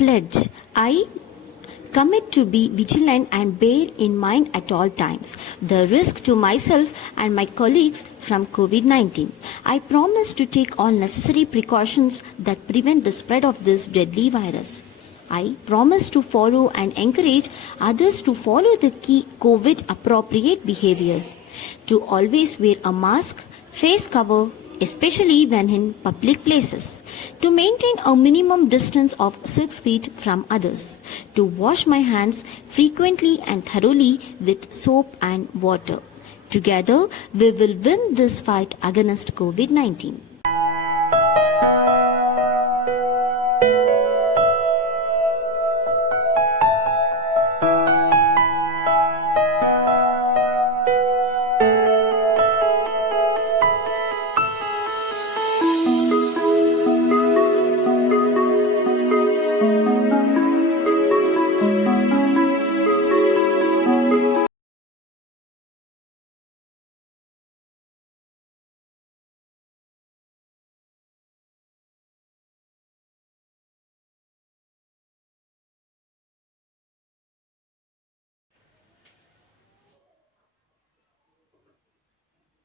pledge. I commit to be vigilant and bear in mind at all times the risk to myself and my colleagues from COVID-19. I promise to take all necessary precautions that prevent the spread of this deadly virus. I promise to follow and encourage others to follow the key COVID appropriate behaviors, to always wear a mask, face cover, especially when in public places, to maintain a minimum distance of 6 feet from others, to wash my hands frequently and thoroughly with soap and water. Together, we will win this fight against COVID-19.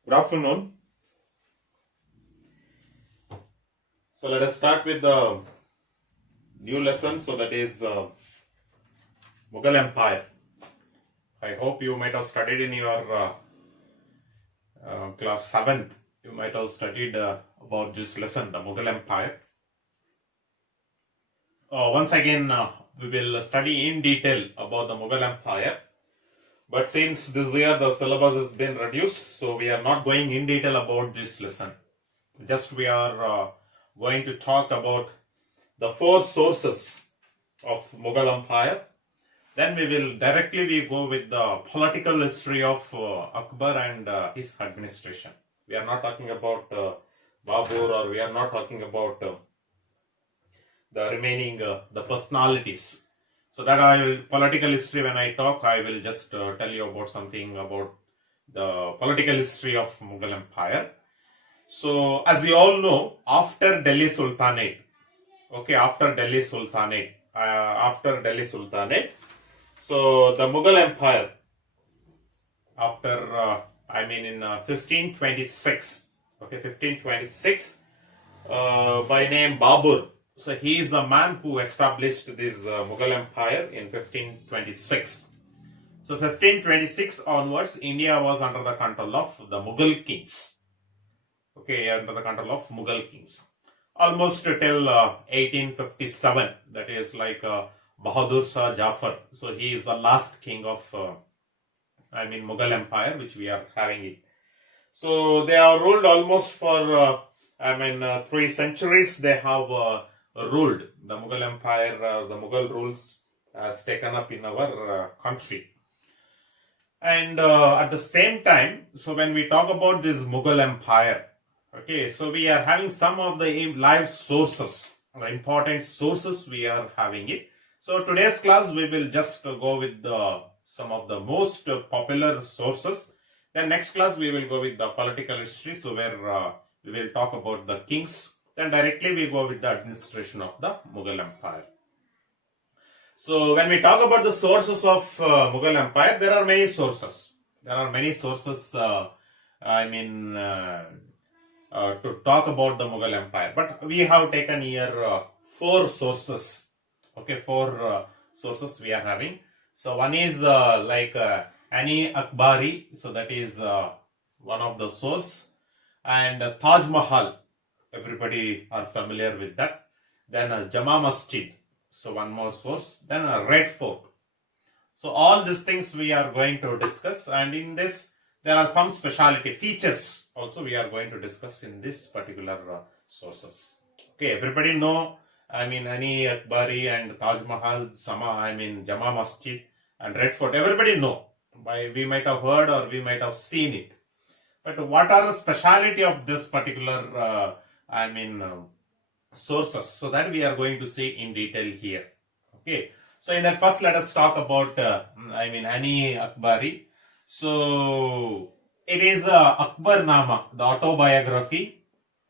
Good afternoon. So let us start with the new lesson. So that is Mughal Empire. I hope you might have studied in your class 7th. You might have studied about this lesson, the Mughal Empire. Once again, we will study in detail about the Mughal Empire. But since this year the syllabus has been reduced, so we are not going in detail about this lesson. Just we are going to talk about the 4 sources of Mughal Empire. Then we will directly go with the political history of Akbar and his administration. We are not talking about Babur, or we are not talking about the remaining the personalities. So that political history, when I talk, I will just tell you about something about the political history of Mughal Empire. So as you all know, after Delhi Sultanate, after Delhi Sultanate, so the Mughal Empire, after, in 1526, by name Babur. So he is the man who established this Mughal Empire in 1526. So 1526 onwards, India was under the control of the Mughal kings. Under the control of Mughal kings. Almost till 1857, that is like Bahadur Shah Jafar. So he is the last king of, Mughal Empire, which we are having it. So they are ruled almost for, 3 centuries. They have ruled the Mughal Empire, the Mughal rules has taken up in our country. And at the same time, so when we talk about this Mughal Empire, so we are having some of the live sources, the important sources we are having it. So today's class we will just go with some of the most popular sources. Then next class we will go with the political history, so where we will talk about the kings. Then directly we go with the administration of the Mughal Empire. So when we talk about the sources of Mughal Empire, there are many sources. To talk about the Mughal Empire. But we have taken here 4 sources. 4 sources we are having. So one is Ani Akbari. So that is one of the source. And Taj Mahal. Everybody are familiar with that. Then Jama Masjid. So one more source. Then Red Fort. So all these things we are going to discuss. And in this, there are some specialty features also we are going to discuss in this particular sources. Everybody know, Ani Akbari and Taj Mahal, Jama Masjid and Red Fort. Everybody know. We might have heard or we might have seen it. But what are the speciality of this particular, sources? So that we are going to see in detail here. So in that first, let us talk about, Ani Akbari. So it is Akbar Nama, the autobiography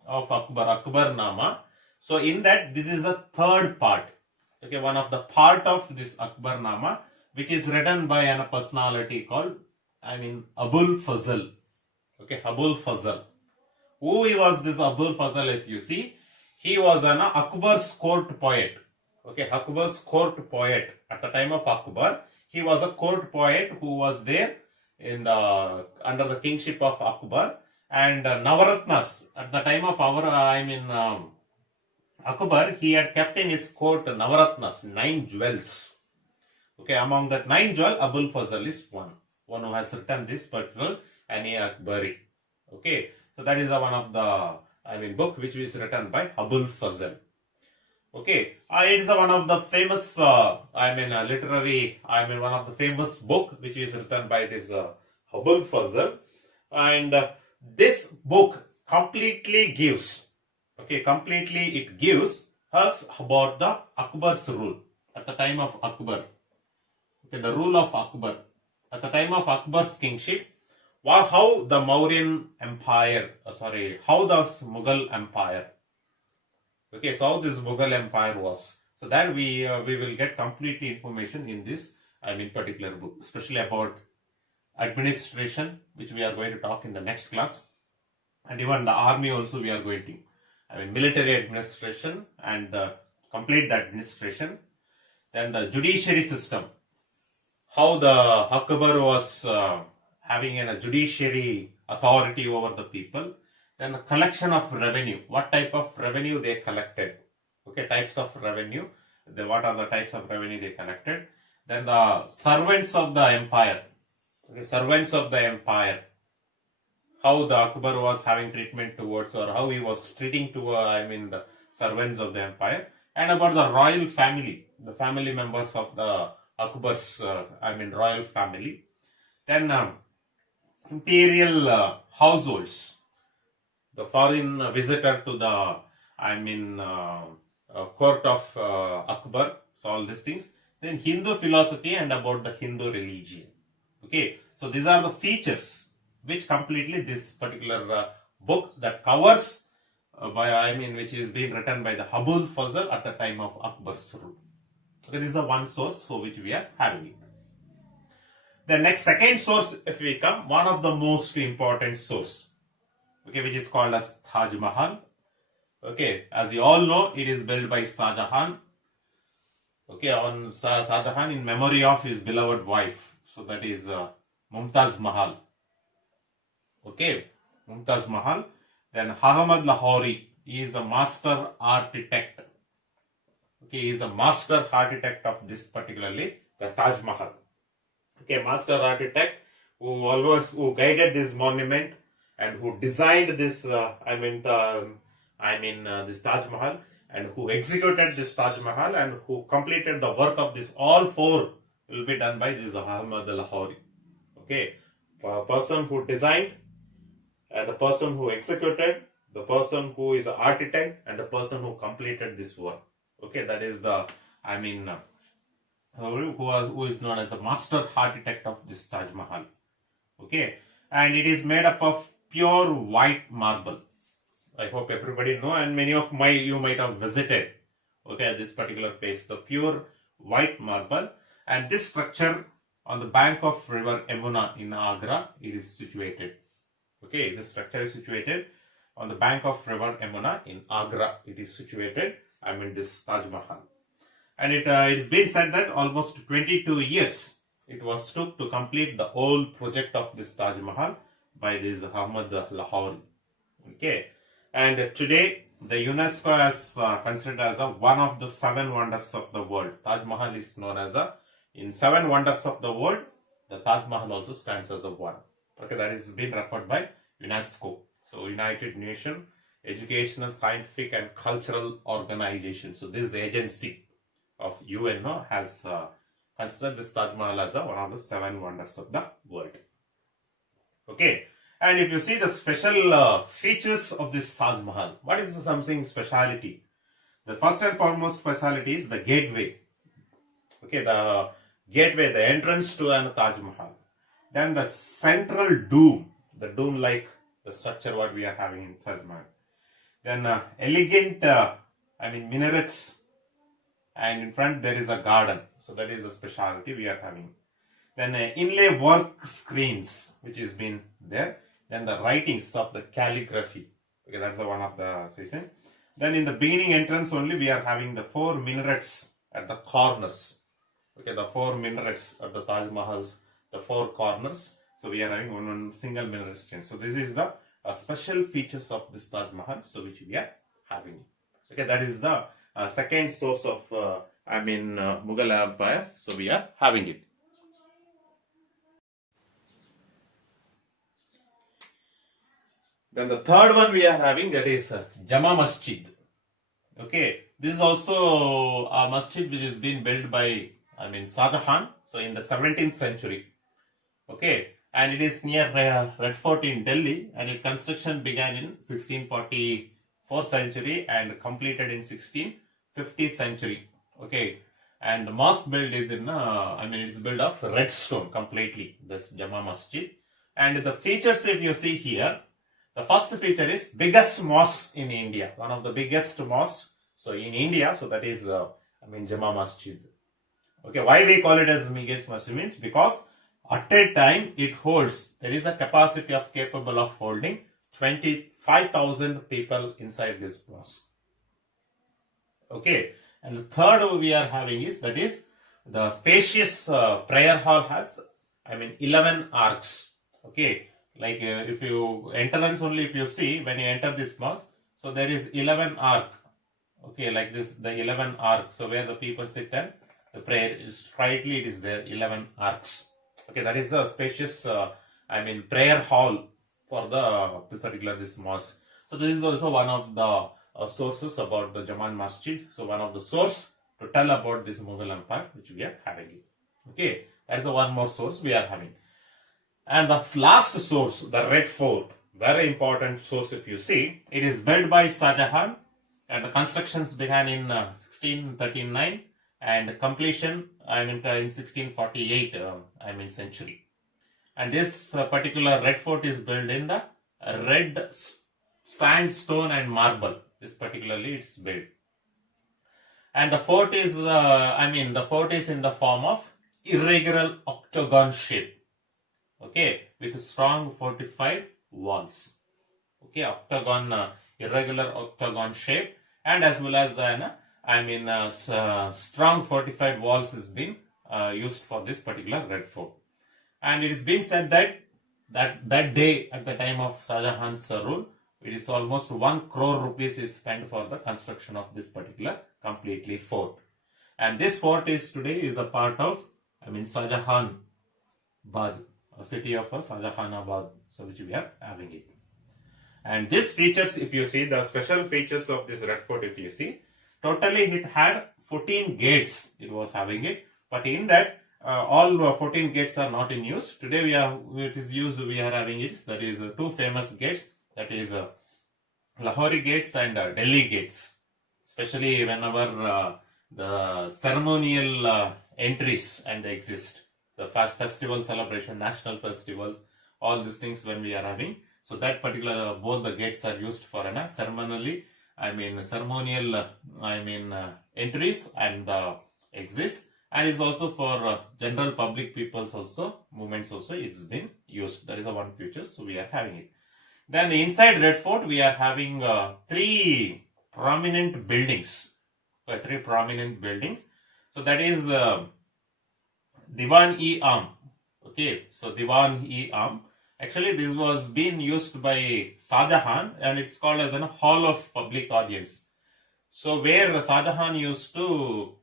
of Akbar Nama. So in that, this is a third part. Okay, one of the part of this Akbarnama, which is written by a personality called, Abul Fazl. Okay, Abul Fazl. Who he was this Abul Fazl? If you see, he was an Akbar's court poet. Okay, Akbar's court poet at the time of Akbar. He was a court poet who was there in the under the kingship of Akbar, and Navaratnas at the time of Akbar. He had kept in his court Navaratnas, 9 jewels. Okay, among that 9 jewel, Abul Fazl is one who has written this particular Ani Akbari. Okay, so that is one of the book which is written by Abul Fazl. Okay, it is one of the famous literary one of the famous book which is written by this Abul Fazl, and this book completely gives it gives us about the Akbar's rule at the time of Akbar. Okay, the rule of Akbar at the time of Akbar's kingship, how the Mauryan Empire, how the Mughal Empire. Okay, so how this Mughal Empire was. So that we will get complete information in this particular book, especially about administration, which we are going to talk in the next class, and even the army also we are going to. Military administration and complete the administration. Then the judiciary system, how the Akbar was having a judiciary authority over the people. Then the collection of revenue, what type of revenue they collected. Okay, types of revenue, what are the types of revenue they collected. Then the servants of the empire. Okay, servants of the empire, how the Akbar was having treatment towards, or how he was treating to the servants of the empire, and about the royal family, the family members of the Akbar's royal family. Then imperial households, the foreign visitor to the court of Akbar, so all these things. Then Hindu philosophy and about the Hindu religion. Okay, so these are the features which completely this particular book that covers which is being written by the Abul Fazl at the time of Akbar's rule. Okay, this is the one source for which we are having it. The next second source, if we come, one of the most important source, okay, which is called as Taj Mahal. Okay, as you all know, it is built by Shah Jahan. Okay, on Shah Jahan in memory of his beloved wife. So that is Mumtaz Mahal. Okay, Mumtaz Mahal. Then Ahmad Lahori, he is a master architect. Okay, he is a master architect of this particularly the Taj Mahal. Okay, master architect who guided this monument and who designed this this Taj Mahal, and who executed this Taj Mahal, and who completed the work of this. All four will be done by this Ahmad Lahori. Okay, a person who designed, and the person who executed, the person who is an architect, and the person who completed this work. Okay, that is the who is known as the master architect of this Taj Mahal. Okay, and it is made up of pure white marble. I hope everybody know, and many of you might have visited. Okay, this particular place, the pure white marble, and this structure on the bank of river Yamuna in Agra, it is situated. Okay, this structure is situated on the bank of river Yamuna in Agra. It is situated. This Taj Mahal, and it is been said that almost 22 years it was took to complete the whole project of this Taj Mahal by this Ahmad Lahori. Okay, and today the UNESCO has considered as one of the 7 wonders of the world. Taj Mahal is known as in 7 wonders of the world. The Taj Mahal also stands as a one. Okay, that is been referred by UNESCO. So United Nations Educational, Scientific and Cultural Organization. So this agency of UNO has considered this Taj Mahal as one of the 7 wonders of the world. Okay, and if you see the special features of this Taj Mahal, what is something speciality? The first and foremost speciality is the gateway. Okay, the gateway, the entrance to an Taj Mahal. Then the central dome, the dome like the structure what we are having in Taj Mahal. Then elegant, minarets. and in front there is a garden. So that is a specialty we are having. Then inlay work screens, which has been there. Then the writings of the calligraphy. Okay, that's the one of the section. Then in the beginning entrance only we are having the 4 minarets at the corners. Okay, the 4 minarets at the Taj Mahal's, the 4 corners. So we are having one single minaret. So this is the special features of this Taj Mahal, so which we are having. Okay, that is the second source of Mughal Empire. So we are having it. Then the third one we are having, that is Jama Masjid. Okay, this is also a masjid which is being built by Shah Jahan. So in the 17th century. Okay, and it is near Red Fort in Delhi, and its construction began in 1644 century and completed in 1650 century. Okay, and the mosque build is in it's built of red stone completely, this Jama Masjid. And the features, if you see here, the first feature is biggest mosque in India, one of the biggest mosques. So in India, so that is Jama Masjid. Okay, why we call it as biggest masjid means because at a time it holds, there is a capacity of capable of holding 25,000 people inside this mosque. Okay, and the third we are having is, that is the spacious prayer hall has 11 arcs. Okay, like if you entrance only, if you see when you enter this mosque, so there is 11 arc. Okay, like this, the 11 arc. So where the people sit and the prayer is straightly, it is there 11 arcs. Okay, that is the spacious prayer hall for the particular this mosque. So this is also one of the sources about the Jama Masjid. So one of the source to tell about this Mughal Empire which we are having. Okay, that is the one more source we are having. And the last source, the Red Fort, very important source if you see. It is built by Shah Jahan, and the constructions began in 1639 and completion in 1648 century. And this particular Red Fort is built in the red sandstone and marble. This particularly it's built. And the fort is the fort is in the form of irregular octagon shape. Okay, with strong fortified walls. Okay, octagon, irregular octagon shape, and as well as strong fortified walls has been used for this particular Red Fort. And it is being said that day, at the time of Shah Jahan's rule, it is almost 1 crore rupees is spent for the construction of this particular completely fort. And this fort is today is a part of Shah Jahan Bad, a city of Shah Jahanabad, so which we are having it. And these features, if you see the special features of this Red Fort, if you see, totally it had 14 gates, it was having it, but in that all 14 gates are not in use. Today we are having it, that is 2 famous gates, that is Lahori gates and Delhi gates. Especially whenever the ceremonial entries and they exist, the festival celebration, national festivals, all these things when we are having. So that particular, both the gates are used for ceremonial entries and exist, and is also for general public peoples also, movements also, it's been used. That is the one feature, so we are having it. Then inside Red Fort, we are having 3 prominent buildings. So that is Diwan-e-Am. Okay, so Diwan-e-Am. Actually, this was being used by Shah Jahan, and it's called as a hall of public audience. So where Shah Jahan used to,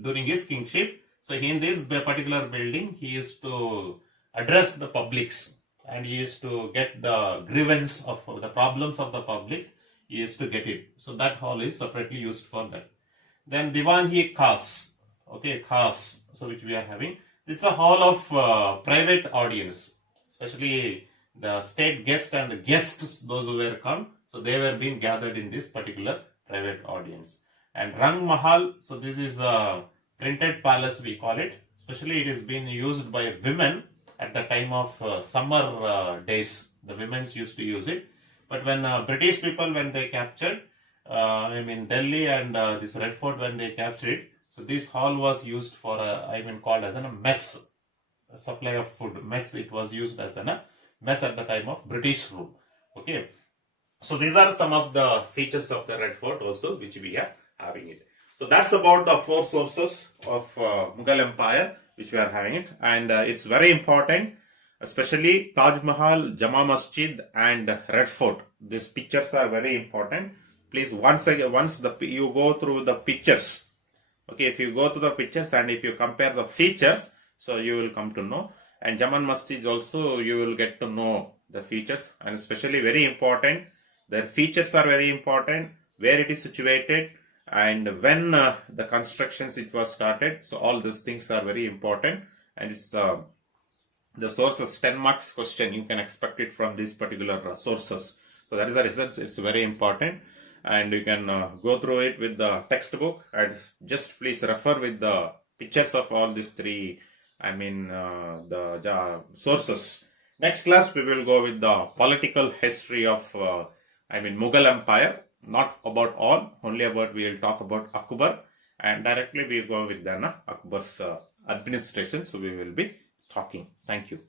during his kingship, so in this particular building, he used to address the publics, and he used to get the grievance of the problems of the publics. He used to get it. So that hall is separately used for that. Then Diwan-e-Khas. Okay, Khas. So which we are having. This is a hall of private audience. Especially the state guests and the guests, those who were come, so they were being gathered in this particular private audience. And Rang Mahal, so this is a printed palace we call it. Especially it is being used by women at the time of summer days. The women used to use it. But when British people, when they captured, Delhi and this Red Fort when they captured it. So this hall was used for called as a mess, a supply of food mess. It was used as a mess at the time of British rule. Okay. So these are some of the features of the Red Fort also which we are having it. So that's about the 4 sources of Mughal Empire which we are having it, and it's very important, especially Taj Mahal, Jama Masjid and Red Fort. These pictures are very important. Please once you go through the pictures, okay, if you go to the pictures and if you compare the features, so you will come to know. And Jama Masjid also you will get to know the features, and especially very important, their features are very important, where it is situated and when the constructions it was started. So all these things are very important, and it's the sources 10 marks question you can expect it from these particular sources. So that is the reason it's very important, and you can go through it with the textbook, and just please refer with the pictures of all these 3 sources. Next class we will go with the political history of Mughal Empire. Not about all, only about we will talk about Akbar, and directly we go with the Akbar's administration. So we will be talking. Thank you.